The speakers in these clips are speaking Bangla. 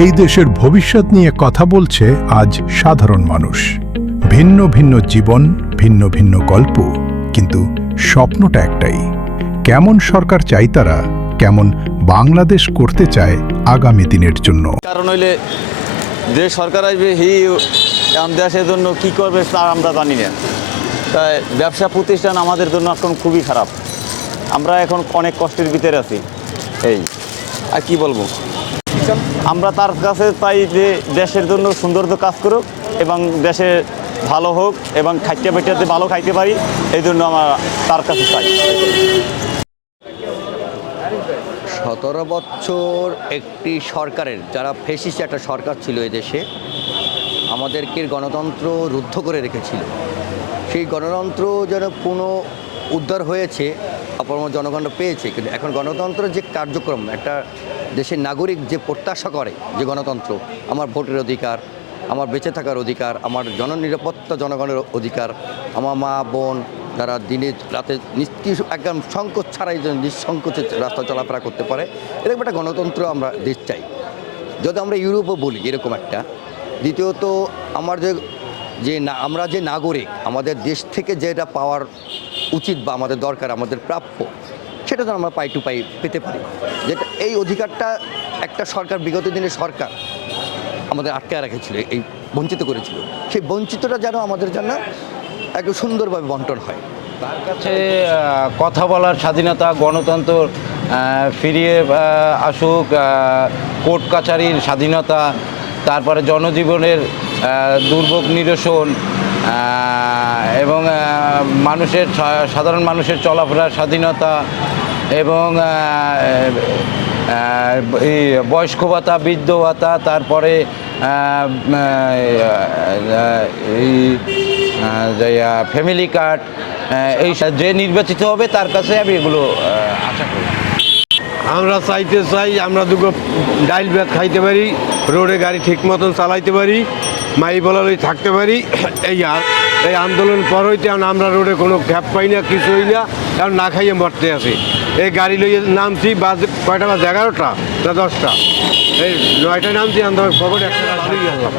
এই দেশের ভবিষ্যৎ নিয়ে কথা বলছে আজ সাধারণ মানুষ। ভিন্ন ভিন্ন জীবন, ভিন্ন ভিন্ন গল্প, কিন্তু স্বপ্নটা একটাই। কেমন সরকার চাই তারা, কেমন বাংলাদেশ করতে চায় আগামী দিনের জন্য। কারণ হইলে যে সরকার আসবে দেশের জন্য কি করবে তা আমরা জানি না। তাই ব্যবসা প্রতিষ্ঠান আমাদের জন্য এখন খুবই খারাপ। আমরা এখন অনেক কষ্টের ভিতরে আছি। এই আর কি বলবো, আমরা তার কাছে চাই যে দেশের জন্য সৌন্দর্য কাজ করুক এবং দেশে ভালো হোক এবং খাইতে পেটাতে ভালো খাইতে পারি, এই জন্য আমরা তার কাছে চাই। 17 বছর একটি সরকারের, যারা ফ্যাসিস্ট একটা সরকার ছিল এদেশে, আমাদেরকে গণতন্ত্র রুদ্ধ করে রেখেছিল। সেই গণতন্ত্র যেন পুনঃ উদ্ধার হয়েছে, অপরম জনগণ পেয়েছে। কিন্তু এখন গণতন্ত্রের যে কার্যক্রম, একটা দেশের নাগরিক যে প্রত্যাশা করে যে গণতন্ত্র, আমার ভোটের অধিকার, আমার বেঁচে থাকার অধিকার, আমার জননিরাপত্তা, জনগণের অধিকার, আমার মা বোন যারা দিনে রাতে একদম সংকোচ ছাড়াই যেন নিঃসংকোচে রাস্তা চলাফেরা করতে পারে, এরকম একটা গণতন্ত্র আমরা দেশ চাই। যদি আমরা ইউরোপও বলি এরকম একটা। দ্বিতীয়ত আমার আমরা যে নাগরিক, আমাদের দেশ থেকে যেটা পাওয়ার উচিত বা আমাদের দরকার, আমাদের প্রাপ্য, সেটা যেন আমরা পাই টু পাই পেতে পারি। যেটা এই অধিকারটা একটা সরকার, বিগত দিনের সরকার আমাদের আটকে রেখেছিল, এই বঞ্চিত করেছিল। সেই বঞ্চিতটা যেন আমাদের জন্য একটু সুন্দরভাবে বন্টন হয়। তার কাছে কথা বলার স্বাধীনতা, গণতন্ত্র ফিরিয়ে আসুক, কোর্ট কাছারির স্বাধীনতা, তারপরে জনজীবনের দুর্ভোগ নিরসন এবং সাধারণ মানুষের চলাফেরার স্বাধীনতা এবং এই বয়স্ক ভাতা, বৃদ্ধ ভাতা, তারপরে এই ফ্যামিলি কার্ড, এই যে নির্বাচিত হবে তার কাছে আমি এগুলো আশা করি। আমরা চাই আমরা দুটো ডাইল ভাত খাইতে পারি, রোডে গাড়ি ঠিক মতন চালাইতে পারি, মাই বলালই থাকতে পারি। এই আন্দোলন পর হইতে আমরা রোডে কোনো গ্যাপ পাই না, কিছু হই না, কারণ না খাইয়ে মরতে আছি। এই গাড়ি লইয়ে নামছি, বাজে কয়টা বাজে, 11টা না 10টা, এই 9টায় নামছি, আমরা পকেট 100 টাকা দিয়ে গেলাম।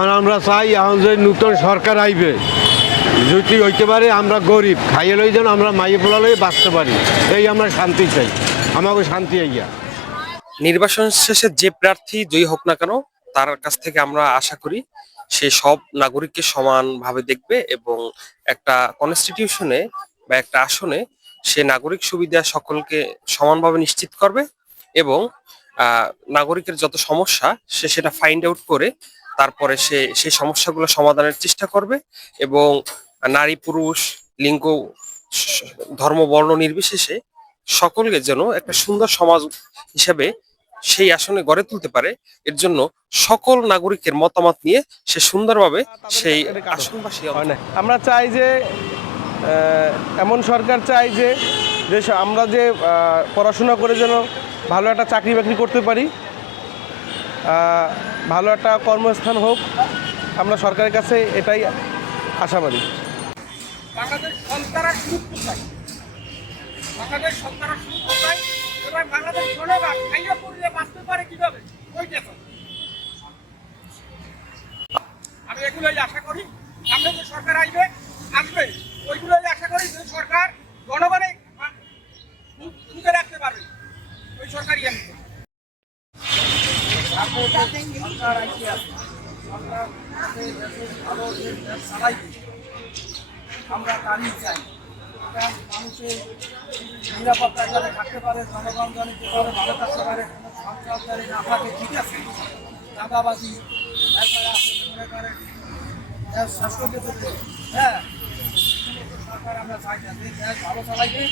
আর আমরা চাই এখন যে নতুন সরকার আইবে, যদি হইতে পারে আমরা গরিব খাইয়ে লই যেন আমরা মাইয়ে পোলা লই বাঁচতে পারি, এই আমরা শান্তি চাই, আমাকে শান্তি আইয়া। নির্বাচন শেষে যে প্রার্থী জয়ী হোক না কেন, তার কাছ থেকে আমরা আশা করি সে সব নাগরিককে সমানভাবে দেখবে এবং একটা কনস্টিটিউশনে বা একটা আসনে সে নাগরিক সুবিধা সকলকে সমানভাবে নিশ্চিত করবে এবং নাগরিকের যত সমস্যা সে সেটা ফাইন্ড আউট করে তারপরে সে সেই সমস্যাগুলো সমাধানের চেষ্টা করবে এবং নারী পুরুষ লিঙ্গ ধর্ম বর্ণ নির্বিশেষে সকলকে যেন একটা সুন্দর সমাজ হিসেবে সেই আসনে গড়ে তুলতে পারে, এর জন্য সকল নাগরিকের মতামত নিয়ে সে সুন্দরভাবে সেই আসনবাসী। আমরা চাই যে এমন সরকার চাই যে আমরা যে পড়াশোনা করে যেন ভালো একটা চাকরি বাকরি করতে পারি, ভালো একটা কর্মস্থান হোক, আমরা সরকারের কাছে এটাই আশাবাদী। বাংলাদেশ সন্তানরা সুখ চাই, বাংলাদেশ সন্তানরা সুখ চাই, এবার বাংলাদেশ জনগণ খাইয়া পড়লে বাঁচতে পারে কিভাবে ওই দেখো। আমি এগুলোই আশা করি, সামনে যে সরকার আসবে ওইগুলোই আশা করি যে সরকার জনগণে সুখে রাখতে পারবে, ওই সরকারই আমি আমরা দাঁড়িয়ে চাই মানুষের নিরাপত্তা যাতে থাকতে পারে, জনগণ জানে ভালো থাকতে পারে, সন্ত্রাস জানি না থাকে, ঠিক আছে। চাঁদাবাজি একবারে আসলে মনে করেন স্বাস্থ্য, হ্যাঁ, সরকার আমরা চাই না দেশ ভালো চালাইবে,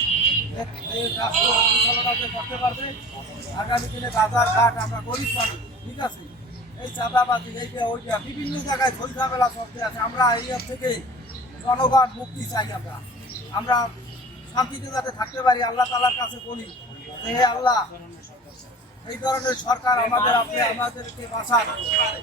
রাষ্ট্র পরিচালনা করতে পারবে। আগামী দিনে বাজার ঘাট আমরা গরিব পাবো, ঠিক আছে। এই চাঁদাবাজি এইটা ওইটা বিভিন্ন জায়গায় ঝামেলা চলতে আছে, আমরা এই থেকে জনগণ মুক্তি চাই। আমরা শান্তিতে যাতে থাকতে পারি, আল্লাহ তাআলার কাছে বলি যে হে আল্লাহ, এই ধরনের সরকার আমাদেরকে বাঁচান,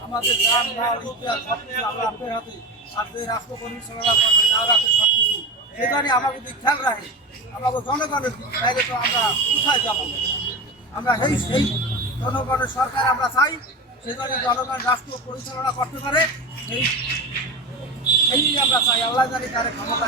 আমাদের গ্রাম মাল ইতিহাস সব কিছু আল্লাহ আপনার হাতে, আর যে রাষ্ট্র পরিচালনা করবে তার হাতে সব কিছু, সেখানে আমাকে যদি খেয়াল রাখে আমাকে জনগণের তাইলে তো আমরা কোথায় যাব। আমরা সেই জনগণের সরকার আমরা চাই, সে জানি জনগণ রাষ্ট্র পরিচালনা করতে পারে, সেই আমরা চাই। আল্লাহ জানি তার ক্ষমতা